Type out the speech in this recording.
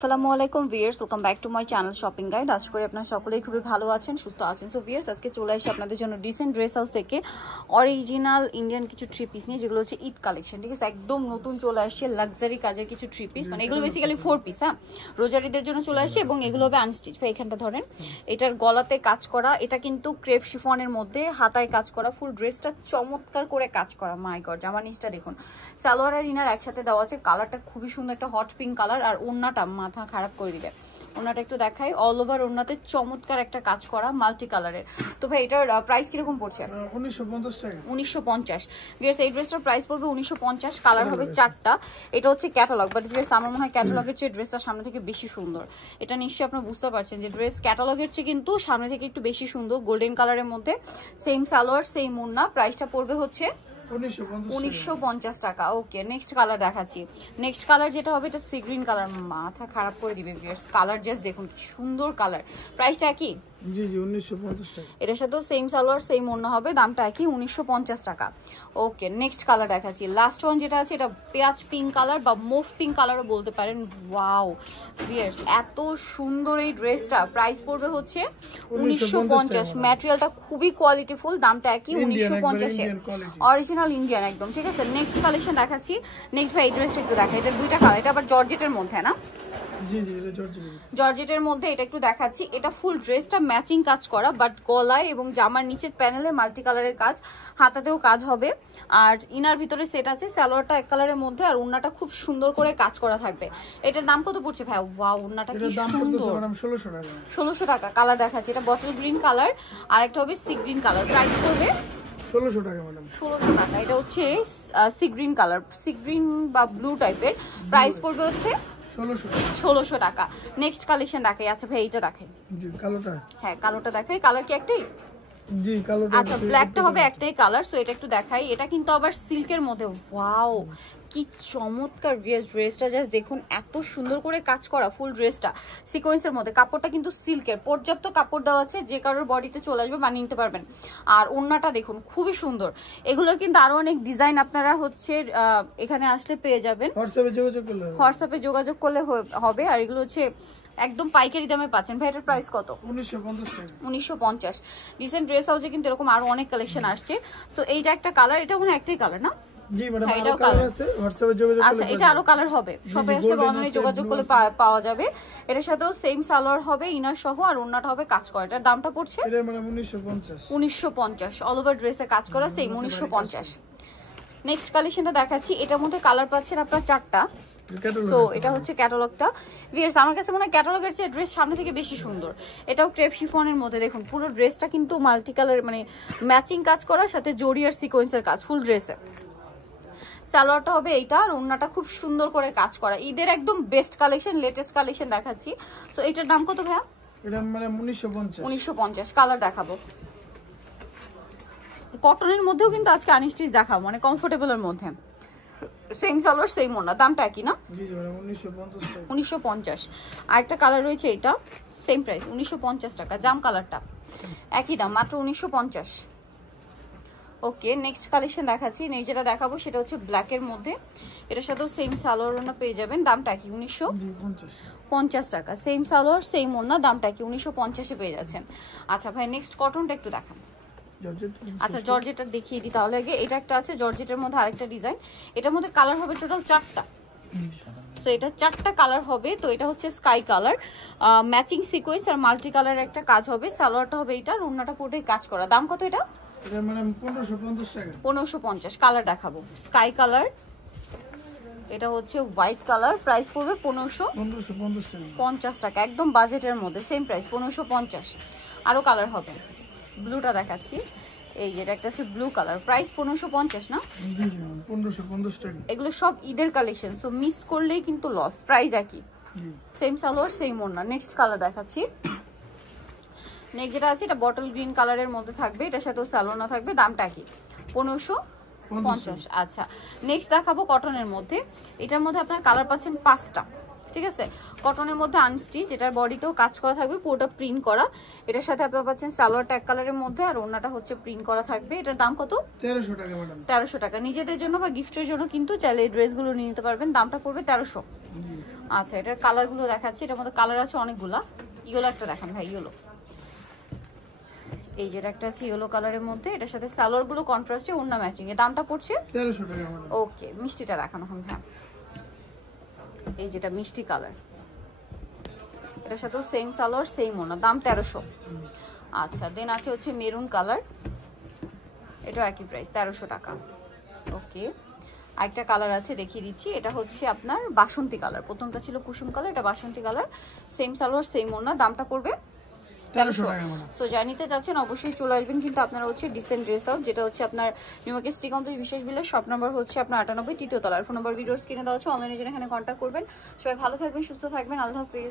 আসসালামু আলাইকুম viewers, welcome back to my channel shopping guide. আশা করি আপনারা সকলেই খুবই ভালো আছেন, সুস্থ আছেন। সো ভিউয়ার্স, আজকে চলে আসি আপনাদের জন্য ডিসেন্ট ড্রেস হাউস থেকে অরিজিনাল ইন্ডিয়ান কিছু থ্রি পিস নিয়ে, যেগুলো হচ্ছে ঈদ কালেকশন। ঠিক আছে, একদম নতুন চলে আসছে লাক্সারি কাজের কিছু থ্রি পিস, মানে এগুলো বেসিক্যালি 4 পিস। হ্যাঁ, রোজারিদের জন্য চলে আসছে এবং এগুলো হবে আনস্টিচ। ভাই এখানটা ধরেন, এটার গলাতে কাজ করা, এটা কিন্তু ক্রেপ শিফনের মধ্যে হাতায় কাজ করা, ফুল ড্রেসটা চমৎকার করে কাজ করা। মাই গড, জামা নিচটা দেখুন, সালোয়ার আর ইনার একসাথে দেওয়া আছে। কালারটা খুবই সুন্দর, একটা হট পিঙ্ক কালার। আর ওড়নাটা মাথা খারাপ করে দিবে। ওড়নাটা একটু দেখাই, অল ওভার ওড়নাতে চমৎকার একটা কাজ করা মাল্টি কালারের। তো ভাই এটার প্রাইস কিরকম পড়ছে? 1950 টাকা। 1950। ভিউয়ার্স, এই ড্রেসটার প্রাইস পড়বে 1950। কালার হবে 4টা। এটা হচ্ছে ক্যাটালগ, বাট ভিউয়ার্স আমার মনে হয় ক্যাটালগের চেয়ে ড্রেসটা সামনে থেকে বেশি সুন্দর। এটা নিশ্চয়ই আপনারা বুঝতে পারছেন যে ড্রেস ক্যাটালগের চেয়ে কিন্তু সামনে থেকে একটু বেশি সুন্দর। গোল্ডেন কালারের মধ্যে, সেম সালোয়ার সেম ওড়না। প্রাইসটা পড়বে হচ্ছে 1950 টাকা। ওকে, নেক্সট কালার দেখাচ্ছি। নেক্সট কালার যেটা হবে, এটা সি গ্রিন কালার। মাথা খারাপ করে দিবে ভিউয়ার্স, কালার জাস্ট দেখুন কি সুন্দর কালার। প্রাইসটা কি? জি জি 1950 টাকা। এটার সাথে সেম সালোয়ার সেম ওড়না হবে, দামটা কি? 1950 টাকা। ওকে, নেক্সট কালার দেখাচ্ছি। লাস্ট ওয়ান যেটা আছে, এটা পেঁয়াজ পিঙ্ক কালার বা মুভ পিঙ্ক কালারও বলতে পারেন। ওয়াও ভিউয়ার্স, এত সুন্দর এই ড্রেসটা। প্রাইস পড়বে হচ্ছে 1950। ম্যাটেরিয়ালটা খুবই কোয়ালিটিফুল, দামটা কি? 1950 এ। অরিজিনাল ইন্ডিয়ান একদম। ঠিক আছে, নেক্সট কালেকশন দেখাচ্ছি। নেক্সট ভাই এই ড্রেসটা একটু দেখা, এটা দুইটা কালার, এটা আবার জর্জেটের মধ্যে না? জি জি এটা জর্জেটের মধ্যে। এটা একটু দেখাচ্ছি। এটা ফুল ড্রেসটা ম্যাচিং কাজ করা, বাট গলায় এবং জামার নিচের প্যানেলে মাল্টি কালারের কাজ, হাতাতেও কাজ হবে। আর ইনার ভিতরে সেট আছে, সালোয়ারটা এক কালারের মধ্যে, আর ওড়নাটা খুব সুন্দর করে কাজ করা থাকবে। এটার দাম কত পড়ছে ভাই? ওয়াও, ওড়নাটা কি সুন্দর। 1600 টাকা। 1600 টাকা। কালার দেখাচ্ছি, এটা বটল গ্রিন কালার, আর একটা হবে সি গ্রিন কালার। প্রাইস পড়বে 1600 টাকা ম্যাডাম। 1600 টাকা। এটা হচ্ছে sea green colour, sea green বা ব্লু টাইপের। প্রাইস পড়বে হচ্ছে 1600 টাকা। নেক্সট কালেকশন দেখাই। আচ্ছা ভাই এইটা দেখাই। জি কালোটা। হ্যাঁ, কালোটা দেখাই। কালার কি একটাই? জি কালোটা। আচ্ছা, ব্ল্যাকটা হবে একটাই কালার। সো এটা একটু দেখাই। এটা কিন্তু আবার সিল্কের মধ্যে। ওয়াও, কি চমৎকার ড্রেসটা। জাস্ট দেখুন, এত সুন্দর করে কাজ করা ফুল ড্রেসটা সিকোয়েন্সের মধ্যে। কাপড়টা কিন্তু সিল্কের, পর্যাপ্ত কাপড় দেওয়া আছে, যে কারোর বডিতে চলে আসবে, বানিয়ে নিতে পারবেন। আর ওড়নাটা দেখুন খুবই সুন্দর। এগুলোর কিন্তু আরো অনেক ডিজাইন আপনারা হচ্ছে এখানে আসলে পেয়ে যাবেন। হোয়াটসঅ্যাপে যোগাযোগ করলে হবে। আর এগুলো হচ্ছে একদম পাইকারি দামে পাচ্ছেন। ভাই এটার প্রাইস কত? 1950 টাকা। 1950। ডিসেন্ট ড্রেস হাউসে কিন্তু এরকম আরো অনেক কালেকশন আসছে। সো এইটা একটা কালার, এটা মনে হয় একটাই কালার না? জি ম্যাডাম, আরো কালার আছে, হোয়াটসঅ্যাপে যোগাযোগ করলে। আচ্ছা, এটা আরো কালার হবে, সবাই আসলে অনলাইনে যোগাযোগ করলে পাওয়া যাবে। এটার সাথেও সেম সালোয়ার হবে ইনার সহ, আর ওড়নাটা হবে কাজ করা। এটার দামটা পড়ছে এটা ম্যাডাম 1950। 1950 অল ওভার ড্রেসে কাজ করা, সেম 1950। নেক্সট কালেকশনটা দেখাচ্ছি। এটার মধ্যে কালার পাচ্ছেন আপনারা 4টা। সো এটা হচ্ছে ক্যাটালগটা। ভিউয়ার্স, আমার কাছে মনে হয় ক্যাটালগের চেয়ে ড্রেস সামনে থেকে বেশি সুন্দর। এটাও ক্রেপ শিফনের মধ্যে। দেখুন পুরো ড্রেসটা কিন্তু মাল্টি কালার, মানে ম্যাচিং কাজ করার সাথে জরি আর সিকোয়েন্সের কাজ ফুল ড্রেসে। সালোয়ারটা হবে এইটা, আর ওড়নাটা খুব সুন্দর করে কাজ করা। ঈদের একদম বেস্ট কালেকশন, লেটেস্ট কালেকশন দেখাচ্ছি। সো এটার দাম কত ভাইয়া? এটা মানে 1950। 1950। কালার দেখাবো। কটনের মধ্যেও কিন্তু আজকে আনস্টিচ দেখাবো, মানে কমফোর্টেবলের মধ্যে। সেম সালোয়ার সেম ওড়না, দামটা একই না? জি জি 1950 টাকা। 1950। আরেকটা কালার রয়েছে, এটা সেম প্রাইস 1950 টাকা। জাম কালারটা একই দাম, মাত্র 1950। ওকে, নেক্সট কালেকশন দেখাচ্ছি। নেই যেটা দেখাবো সেটা হচ্ছে ব্ল্যাকের মধ্যে। এটার সাথেও সেম সালোয়ার ওড়না পেয়ে যাবেন, দামটা কি? 1950 টাকা। সেম সালোয়ার সেম ওড়না, দামটা কি? 1950 এ পেয়ে যাচ্ছেন। আচ্ছা ভাই, নেক্সট কটনটা একটু দেখান। আচ্ছা, জর্জেটটা দেখিয়ে দিই তাহলে আগে। এটা একটা আছে জর্জেটের মধ্যে, আরেকটা ডিজাইন। এটার মধ্যে কালার হবে টোটাল 4টা। সো এটা 4টা কালার হবে। তো এটা হচ্ছে স্কাই কালার, ম্যাচিং সিকোয়েন্স আর মাল্টি কালারের একটা কাজ হবে। সালোয়ারটা হবে এটা, ওড়নাটা পুরোটাই কাজ করা। দাম কত এটা? এটা ম্যাডাম 1550 টাকা। 1550। কালার দেখাবো। স্কাই কালার, এটা হচ্ছে হোয়াইট কালার। প্রাইস পড়বে 1550 টাকা। একদম বাজেটের মধ্যে, সেম প্রাইস 1550। আরো কালার হবে। ব্লুটা দেখাচ্ছি। এই যেটা একটা আছে ব্লু কালার, প্রাইস 1550 না? জি জি 1550 টাকা। এগুলো সব ঈদের কালেকশন, সো মিস করলেই কিন্তু লস। প্রাইস একই, সেম সালোয়ার সেম ওড়না। নেক্সট কালার দেখাচ্ছি। নেক্সট যেটা আছে, এটা বটল গ্রিন কালারের মধ্যে থাকবে, এটার সাথেও সালোয়ার না থাকবে, দামটা কি? 1550। আচ্ছা, নেক্সট দেখাবো কটনের মধ্যে। এটার মধ্যে আপনার কালার পাচ্ছেন 5টা। ঠিক আছে, কটনের মধ্যে আনস্টিচ, এটার বডিতেও কাজ করা থাকবে, পুরোটা প্রিন্ট করা। এটার সাথে আপনারা পাচ্ছেন সালোয়ারটা এক কালারের মধ্যে, আর ওড়নাটা হচ্ছে প্রিন্ট করা থাকবে। এটার দাম কত? 1300 টাকা ম্যাডাম। 1300 টাকা। নিজেদের জন্য বা গিফটের জন্য কিন্তু চাইলে এই ড্রেসগুলো নিয়ে নিতে পারবেন। দামটা পড়বে 1300। আচ্ছা, এটার কালারগুলো দেখাচ্ছি। এটার মধ্যে কালার আছে অনেকগুলা। ইয়েলো একটা দেখান ভাই, ইয়েলো। এই যেটা একটা আছে ইয়েলো কালারের মধ্যে, এটার সাথে সালোয়ারগুলো কন্ট্রাস্টে, ওড়না ম্যাচিং। এর দামটা পড়ছে 1300 টাকা ম্যাডাম। ওকে, মিষ্টিটা দেখানো হবে। হ্যাঁ, এই যেটা মিষ্টি কালার, এটার সাথেও সেম সালোয়ার সেম ওড়না, দাম 1300। আচ্ছা, দেন আছে হচ্ছে মেরুন কালার, এটা একই প্রাইস 1300 টাকা। ওকে, আরেকটা কালার আছে দেখিয়ে দিচ্ছি। এটা হচ্ছে আপনার বাসন্তী কালার, প্রথমটা ছিল কুসুম কালার, এটা বাসন্তী কালার, সেম সালোয়ার সেম ওড়না, দামটা পড়বে 1300 টাকা ম্যাডাম। সো যারা নিতে চাচ্ছেন অবশ্যই চলে আসবেন, কিন্তু আপনারা হচ্ছে ডিসেন্ট ড্রেস হাউস, যেটা হচ্ছে আপনার নিউ মার্কেট সিটি কমপ্লেক্স বিশেষ বিলের শপ নাম্বার হচ্ছে আপনার 98, তৃতীয় তলার। ফোন নাম্বার ভিডিওর স্ক্রিনে দেওয়া আছে, অনলাইনে জন্য এখানে কন্ট্যাক্ট করবেন। সবাই ভালো থাকবেন, সুস্থ থাকবেন, আল্লাহ হাফেজ।